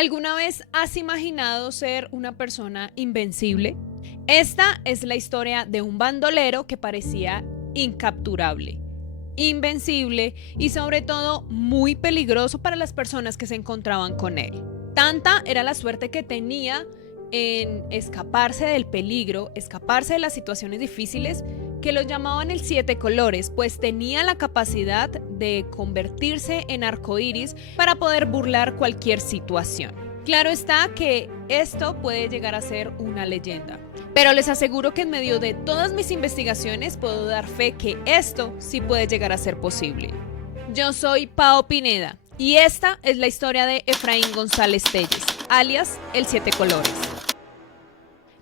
¿Alguna vez has imaginado ser una persona invencible? Esta es la historia de un bandolero que parecía incapturable, invencible y sobre todo muy peligroso para las personas que se encontraban con él. Tanta era la suerte que tenía en escaparse del peligro, escaparse de las situaciones difíciles, que lo llamaban el siete colores, pues tenía la capacidad de convertirse en arcoíris para poder burlar cualquier situación. Claro está que esto puede llegar a ser una leyenda, pero les aseguro que en medio de todas mis investigaciones puedo dar fe que esto sí puede llegar a ser posible. Yo soy Pao Pineda y esta es la historia de Efraín González Telles, alias el Siete Colores.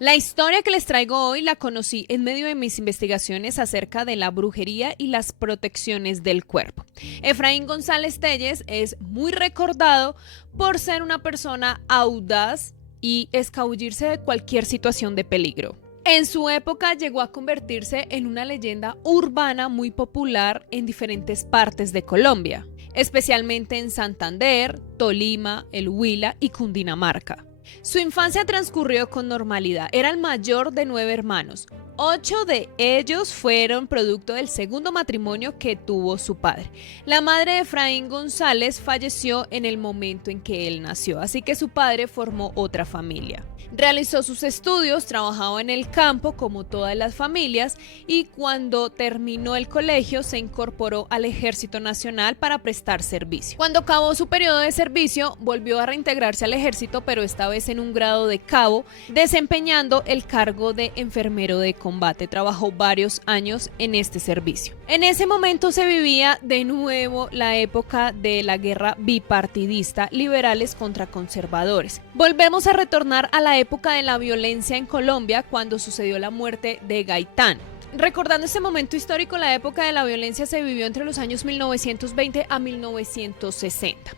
La historia que les traigo hoy la conocí en medio de mis investigaciones acerca de la brujería y las protecciones del cuerpo. Efraín González Telles es muy recordado por ser una persona audaz y escabullirse de cualquier situación de peligro. En su época llegó a convertirse en una leyenda urbana muy popular en diferentes partes de Colombia, especialmente en Santander, Tolima, el Huila y Cundinamarca. Su infancia transcurrió con normalidad. Era el mayor de 9 hermanos. 8 de ellos fueron producto del segundo matrimonio que tuvo su padre. La madre de Efraín González falleció en el momento en que él nació, así que su padre formó otra familia. Realizó sus estudios, trabajaba en el campo como todas las familias y cuando terminó el colegio se incorporó al Ejército Nacional para prestar servicio. Cuando acabó su periodo de servicio volvió a reintegrarse al ejército, pero esta vez en un grado de cabo, desempeñando el cargo de enfermero de combate. Trabajó varios años en este servicio. En ese momento se vivía de nuevo la época de la guerra bipartidista, liberales contra conservadores. Volvemos a retornar a la época de la violencia en Colombia cuando sucedió la muerte de Gaitán. Recordando este momento histórico, la época de la violencia se vivió entre los años 1920 a 1960.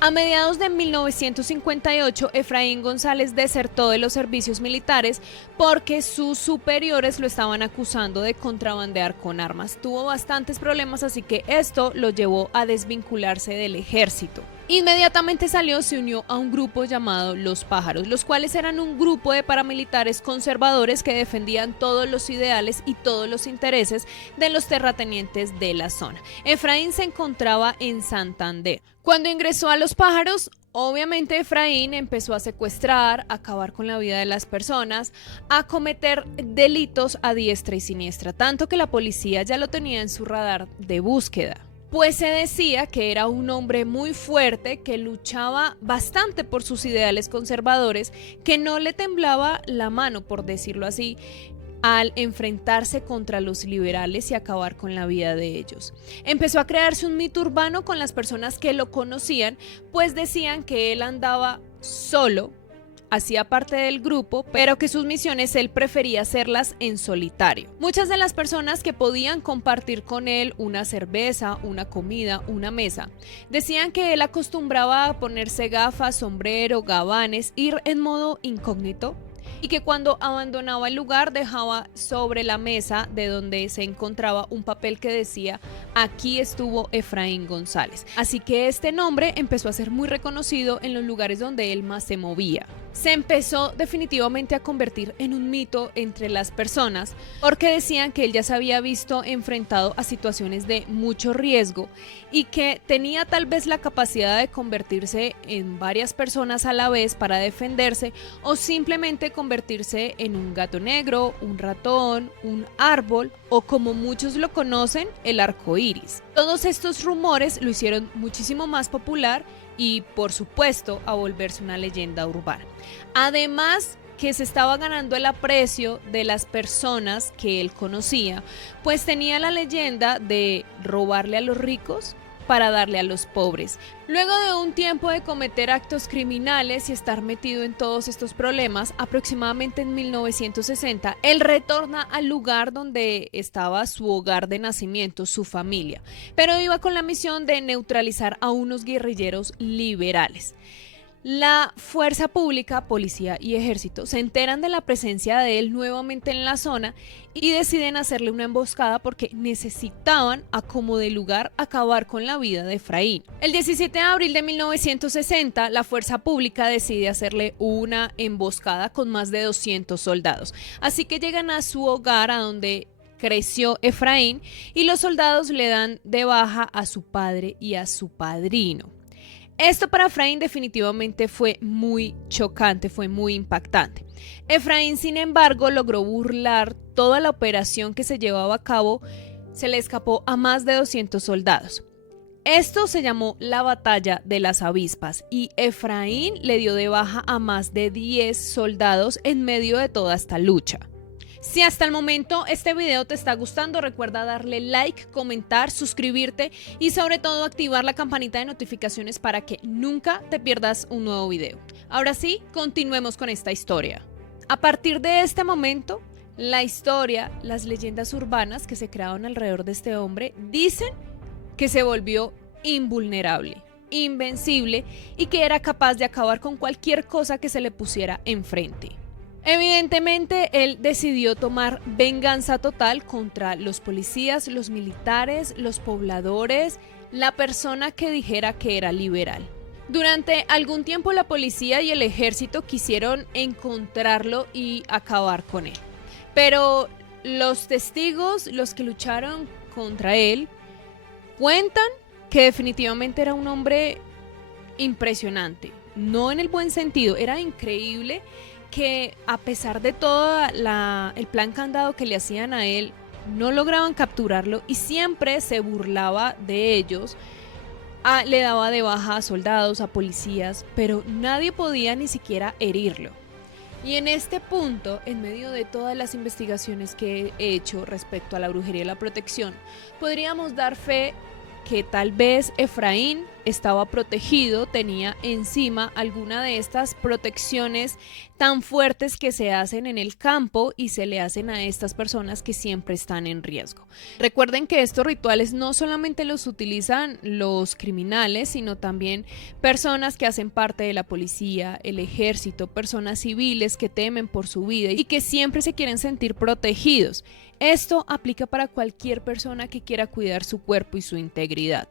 A mediados de 1958, Efraín González desertó de los servicios militares porque sus superiores lo estaban acusando de contrabandear con armas. Tuvo bastantes problemas, así que esto lo llevó a desvincularse del ejército. Inmediatamente salió, se unió a un grupo llamado Los Pájaros, los cuales eran un grupo de paramilitares conservadores que defendían todos los ideales y todos los intereses de los terratenientes de la zona. Efraín se encontraba en Santander. Cuando ingresó a Los Pájaros, obviamente Efraín empezó a secuestrar, a acabar con la vida de las personas, a cometer delitos a diestra y siniestra, tanto que la policía ya lo tenía en su radar de búsqueda. Pues se decía que era un hombre muy fuerte, que luchaba bastante por sus ideales conservadores, que no le temblaba la mano, por decirlo así, al enfrentarse contra los liberales y acabar con la vida de ellos. Empezó a crearse un mito urbano con las personas que lo conocían, pues decían que él andaba solo, hacía parte del grupo, pero que sus misiones él prefería hacerlas en solitario. Muchas de las personas que podían compartir con él una cerveza, una comida, una mesa, decían que él acostumbraba a ponerse gafas, sombrero, gabanes, ir en modo incógnito, y que cuando abandonaba el lugar dejaba sobre la mesa de donde se encontraba un papel que decía: aquí estuvo Efraín González. Así que este nombre empezó a ser muy reconocido en los lugares donde él más se movía. Se empezó definitivamente a convertir en un mito entre las personas porque decían que él ya se había visto enfrentado a situaciones de mucho riesgo y que tenía tal vez la capacidad de convertirse en varias personas a la vez para defenderse, o simplemente convertirse en un gato negro, un ratón, un árbol o, como muchos lo conocen, el arco iris. Todos estos rumores lo hicieron muchísimo más popular y, por supuesto, a volverse una leyenda urbana. Además, que se estaba ganando el aprecio de las personas que él conocía, pues tenía la leyenda de robarle a los ricos para darle a los pobres. Luego de un tiempo de cometer actos criminales y estar metido en todos estos problemas, aproximadamente en 1960, él retorna al lugar donde estaba su hogar de nacimiento, su familia, pero iba con la misión de neutralizar a unos guerrilleros liberales. La fuerza pública, policía y ejército se enteran de la presencia de él nuevamente en la zona y deciden hacerle una emboscada porque necesitaban, a como de lugar, acabar con la vida de Efraín. El 17 de abril de 1960, la fuerza pública decide hacerle una emboscada con más de 200 soldados. Así que llegan a su hogar, a donde creció Efraín, y los soldados le dan de baja a su padre y a su padrino. Esto para Efraín definitivamente fue muy chocante, fue muy impactante. Efraín, sin embargo, logró burlar toda la operación que se llevaba a cabo. Se le escapó a más de 200 soldados. Esto se llamó la Batalla de las Avispas y Efraín le dio de baja a más de 10 soldados en medio de toda esta lucha. Si hasta el momento este video te está gustando, recuerda darle like, comentar, suscribirte y sobre todo activar la campanita de notificaciones para que nunca te pierdas un nuevo video. Ahora sí, continuemos con esta historia. A partir de este momento, la historia, las leyendas urbanas que se crearon alrededor de este hombre dicen que se volvió invulnerable, invencible y que era capaz de acabar con cualquier cosa que se le pusiera enfrente. Evidentemente, él decidió tomar venganza total contra los policías, los militares, los pobladores, la persona que dijera que era liberal. Durante algún tiempo la policía y el ejército quisieron encontrarlo y acabar con él. Pero los testigos, los que lucharon contra él, cuentan que definitivamente era un hombre impresionante. No en el buen sentido, era increíble que a pesar de todo el plan candado que le hacían a él, no lograban capturarlo y siempre se burlaba de ellos. Le daba de baja a soldados, a policías, pero nadie podía ni siquiera herirlo. Y en este punto, en medio de todas las investigaciones que he hecho respecto a la brujería y la protección, podríamos dar fe que tal vez Efraín estaba protegido, tenía encima alguna de estas protecciones tan fuertes que se hacen en el campo y se le hacen a estas personas que siempre están en riesgo. Recuerden que estos rituales no solamente los utilizan los criminales, sino también personas que hacen parte de la policía, el ejército, personas civiles que temen por su vida y que siempre se quieren sentir protegidos. Esto aplica para cualquier persona que quiera cuidar su cuerpo y su integridad,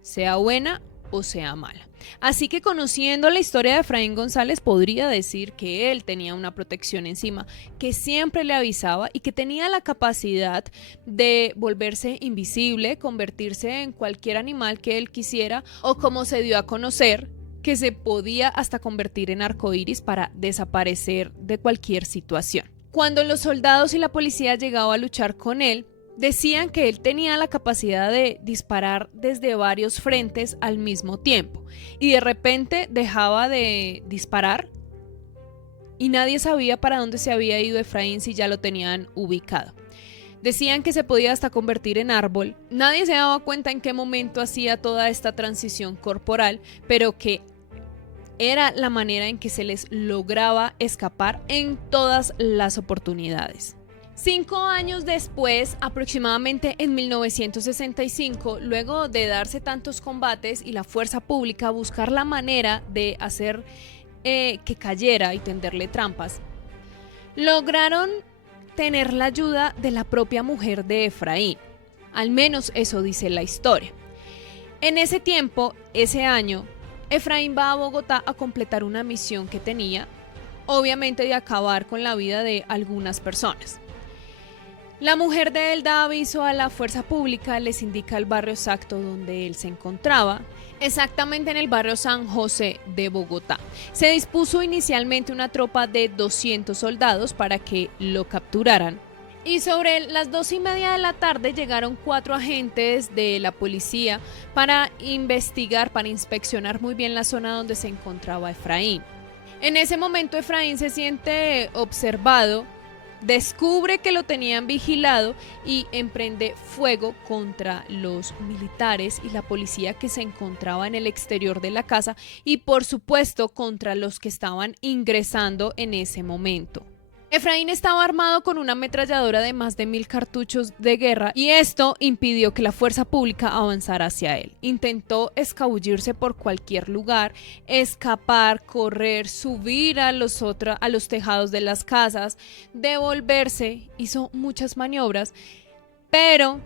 sea buena o sea mala. Así que conociendo la historia de Efraín González, podría decir que él tenía una protección encima, que siempre le avisaba y que tenía la capacidad de volverse invisible, convertirse en cualquier animal que él quisiera, o como se dio a conocer, que se podía hasta convertir en arcoíris para desaparecer de cualquier situación. Cuando los soldados y la policía llegaban a luchar con él, decían que él tenía la capacidad de disparar desde varios frentes al mismo tiempo y de repente dejaba de disparar y nadie sabía para dónde se había ido Efraín si ya lo tenían ubicado. Decían que se podía hasta convertir en árbol. Nadie se daba cuenta en qué momento hacía toda esta transición corporal, pero que era la manera en que se les lograba escapar en todas las oportunidades. 5 años después, aproximadamente en 1965, luego de darse tantos combates y la fuerza pública buscar la manera de hacer que cayera y tenderle trampas, lograron tener la ayuda de la propia mujer de Efraín. Al menos eso dice la historia. En ese tiempo, ese año, Efraín va a Bogotá a completar una misión que tenía, obviamente de acabar con la vida de algunas personas. La mujer de él da aviso a la fuerza pública, les indica el barrio exacto donde él se encontraba, exactamente en el barrio San José de Bogotá. Se dispuso inicialmente una tropa de 200 soldados para que lo capturaran. Y sobre las 2:30 de la tarde llegaron 4 agentes de la policía para investigar, para inspeccionar muy bien la zona donde se encontraba Efraín. En ese momento Efraín se siente observado, descubre que lo tenían vigilado y emprende fuego contra los militares y la policía que se encontraba en el exterior de la casa y por supuesto contra los que estaban ingresando en ese momento. Efraín estaba armado con una ametralladora de más de 1000 cartuchos de guerra y esto impidió que la fuerza pública avanzara hacia él. Intentó escabullirse por cualquier lugar, escapar, correr, subir a los tejados de las casas, devolverse, hizo muchas maniobras, pero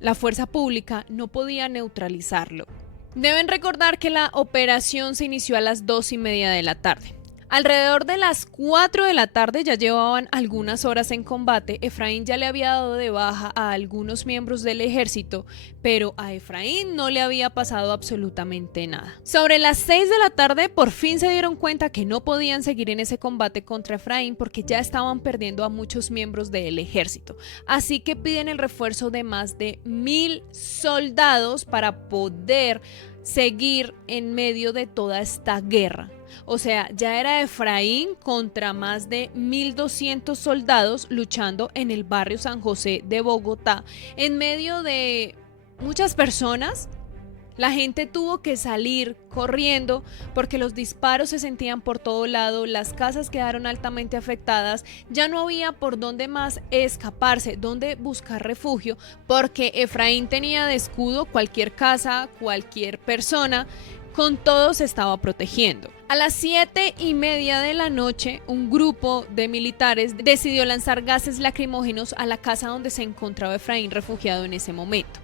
la fuerza pública no podía neutralizarlo. Deben recordar que la operación se inició a las 2:30 de la tarde. Alrededor de las 4 de la tarde, ya llevaban algunas horas en combate. Efraín ya le había dado de baja a algunos miembros del ejército, pero a Efraín no le había pasado absolutamente nada. Sobre las 6 de la tarde, por fin se dieron cuenta que no podían seguir en ese combate contra Efraín porque ya estaban perdiendo a muchos miembros del ejército. Así que piden el refuerzo de más de 1000 soldados para poder seguir en medio de toda esta guerra. O sea, ya era Efraín contra más de 1200 soldados luchando en el barrio San José de Bogotá. En medio de muchas personas, la gente tuvo que salir corriendo porque los disparos se sentían por todo lado, las casas quedaron altamente afectadas, ya no había por dónde más escaparse, dónde buscar refugio, porque Efraín tenía de escudo cualquier casa, cualquier persona. Con todo se estaba protegiendo. A las 7:30 de la noche, un grupo de militares decidió lanzar gases lacrimógenos a la casa donde se encontraba Efraín refugiado en ese momento.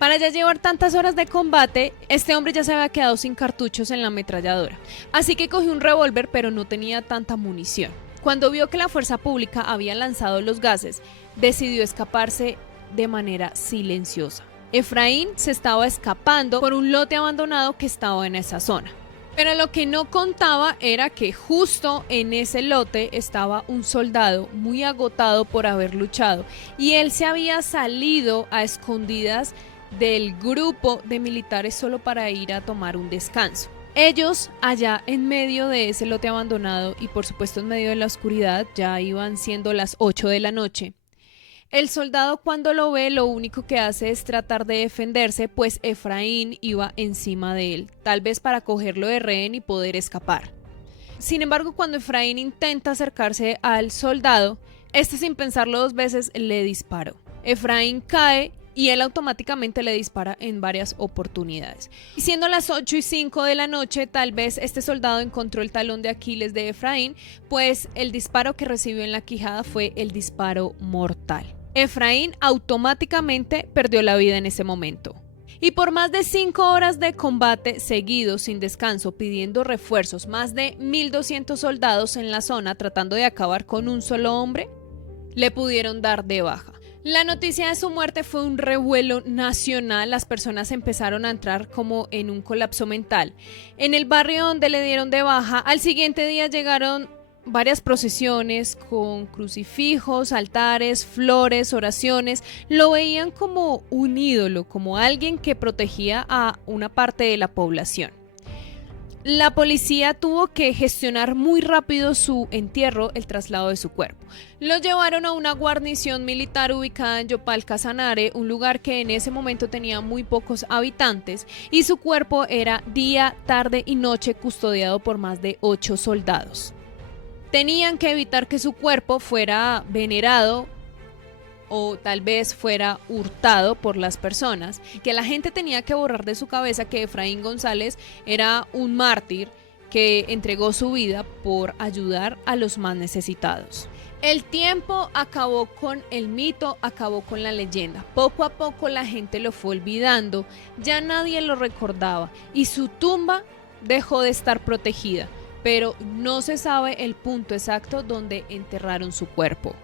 Para ya llevar tantas horas de combate, este hombre ya se había quedado sin cartuchos en la ametralladora. Así que cogió un revólver, pero no tenía tanta munición. Cuando vio que la fuerza pública había lanzado los gases, decidió escaparse de manera silenciosa. Efraín se estaba escapando por un lote abandonado que estaba en esa zona. Pero lo que no contaba era que justo en ese lote estaba un soldado muy agotado por haber luchado y él se había salido a escondidas del grupo de militares solo para ir a tomar un descanso. Ellos allá en medio de ese lote abandonado y por supuesto en medio de la oscuridad, ya iban siendo las 8 de la noche. El soldado cuando lo ve lo único que hace es tratar de defenderse, pues Efraín iba encima de él, tal vez para cogerlo de rehén y poder escapar. Sin embargo, cuando Efraín intenta acercarse al soldado, este sin pensarlo dos veces le disparó. Efraín cae y él automáticamente le dispara en varias oportunidades. Y siendo las 8:05 de la noche, tal vez este soldado encontró el talón de Aquiles de Efraín, pues el disparo que recibió en la quijada fue el disparo mortal. Efraín automáticamente perdió la vida en ese momento. Y por más de 5 horas de combate seguidos sin descanso pidiendo refuerzos, más de 1200 soldados en la zona tratando de acabar con un solo hombre, le pudieron dar de baja. La noticia de su muerte fue un revuelo nacional, las personas empezaron a entrar como en un colapso mental. En el barrio donde le dieron de baja, al siguiente día llegaron varias procesiones con crucifijos, altares, flores, oraciones. Lo veían como un ídolo, como alguien que protegía a una parte de la población. La policía tuvo que gestionar muy rápido su entierro, el traslado de su cuerpo. Lo llevaron a una guarnición militar ubicada en Yopal Casanare, un lugar que en ese momento tenía muy pocos habitantes, y su cuerpo era día, tarde y noche custodiado por más de 8 soldados. Tenían que evitar que su cuerpo fuera venerado o tal vez fuera hurtado por las personas, que la gente tenía que borrar de su cabeza que Efraín González era un mártir que entregó su vida por ayudar a los más necesitados. El tiempo acabó con el mito, acabó con la leyenda. Poco a poco la gente lo fue olvidando, ya nadie lo recordaba y su tumba dejó de estar protegida, pero no se sabe el punto exacto donde enterraron su cuerpo.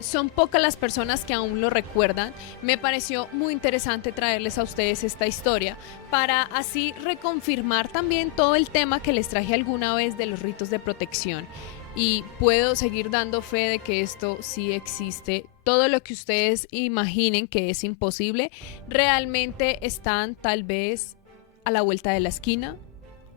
Son pocas las personas que aún lo recuerdan. Me pareció muy interesante traerles a ustedes esta historia para así reconfirmar también todo el tema que les traje alguna vez de los ritos de protección. Y puedo seguir dando fe de que esto sí existe. Todo lo que ustedes imaginen que es imposible, realmente están tal vez a la vuelta de la esquina.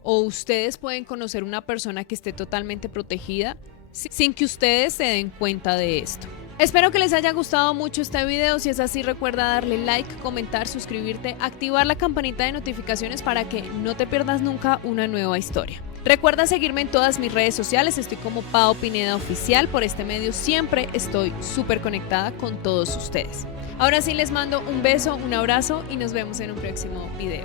O ustedes pueden conocer una persona que esté totalmente protegida sin que ustedes se den cuenta de esto. Espero que les haya gustado mucho este video. Si es así, recuerda darle like, comentar, suscribirte, activar la campanita de notificaciones para que no te pierdas nunca una nueva historia. Recuerda seguirme en todas mis redes sociales, estoy como Pao Pineda Oficial. Por este medio siempre estoy súper conectada con todos ustedes. Ahora sí les mando un beso, un abrazo y nos vemos en un próximo video.